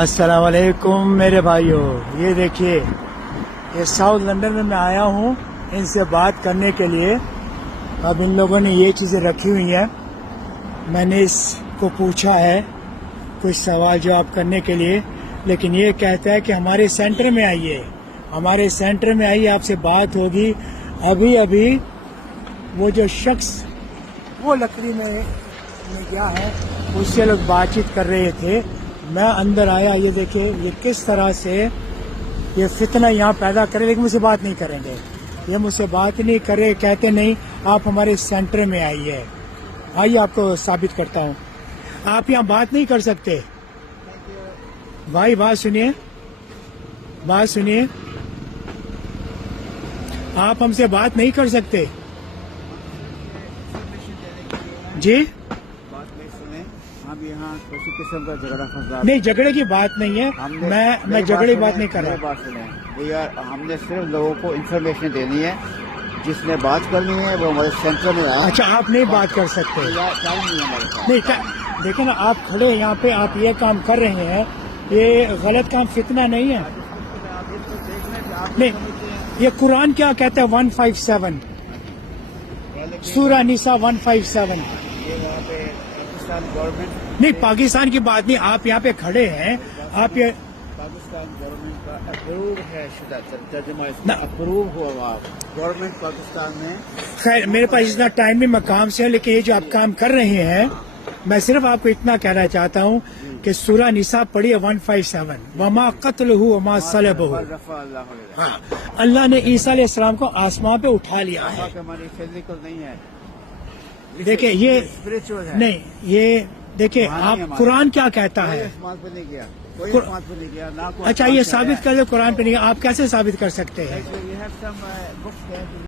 السلام علیکم میرے بھائیوں، یہ دیکھیے یہ ساؤتھ لندن میں آیا ہوں ان سے بات کرنے کے لیے۔ اب ان لوگوں نے یہ چیزیں رکھی ہوئی ہیں، میں نے اس کو پوچھا ہے کچھ سوال جواب کرنے کے لیے، لیکن یہ کہتا ہے کہ ہمارے سینٹر میں آئیے، ہمارے سینٹر میں آئیے، آپ سے بات ہوگی۔ ابھی وہ جو شخص وہ لکڑی میں گیا ہے اس سے لوگ بات چیت کر رہے تھے، میں اندر آیا۔ یہ دیکھیں یہ کس طرح سے یہ فتنہ یہاں پیدا کرے، لیکن مجھ سے بات نہیں کریں گے، یہ مجھ سے بات نہیں کرے، کہتے نہیں آپ ہمارے سینٹر میں آئیے۔ آئیے آپ کو ثابت کرتا ہوں، آپ یہاں بات نہیں کر سکتے بھائی، بات سنیے، بات سنیے، آپ ہم سے بات نہیں کر سکتے جی۔ ہم یہاں کسی قسم کا جھگڑا فساد نہیں، جھگڑے کی بات نہیں ہے، میں جھگڑے کی بات نہیں کر رہا۔ ہم نے صرف لوگوں کو انفارمیشن دینی ہے، جس نے بات کرنی ہے وہ ہمارے سینٹر میں آئے۔ اچھا، آپ نہیں بات کر سکتے؟ نہیں، دیکھیں نا، آپ کھڑے ہیں یہاں پہ، آپ یہ کام کر رہے ہیں، یہ غلط کام، فتنہ نہیں ہے؟ نہیں، یہ قرآن کیا کہتا ہے؟ 157 سورہ نساء 157۔ نہیں، پاکستان کی بات نہیں، آپ یہاں پہ کھڑے ہیں، آپ یہ پاکستان گورنمنٹ کا اپروو ہے شدہ ترجمہ اپروو ہوا گورنمنٹ پاکستان میں۔ خیر، میرے پاس اتنا ٹائم بھی مقام سے ہے، لیکن یہ جو آپ کام کر رہے ہیں، میں صرف آپ کو اتنا کہنا چاہتا ہوں کہ سورہ نساء پڑھیے 157، وما قتلہ وما صلبہ۔ ہاں، اللہ نے عیسیٰ علیہ السلام کو آسمان پہ اٹھا لیا ہے۔ ہماری فزیکل نہیں ہے، دیکھیں یہ اسپریچول ہے۔ نہیں، یہ دیکھیں آپ قرآن کیا کہتا ہے؟ آسمان پہ نہیں گیا، کوئی آسمان پہ نہیں گیا، نہ کوئی۔ اچھا، یہ ثابت کر دو قرآن پہ نہیں، آپ کیسے ثابت کر سکتے ہیں؟ We have some books there.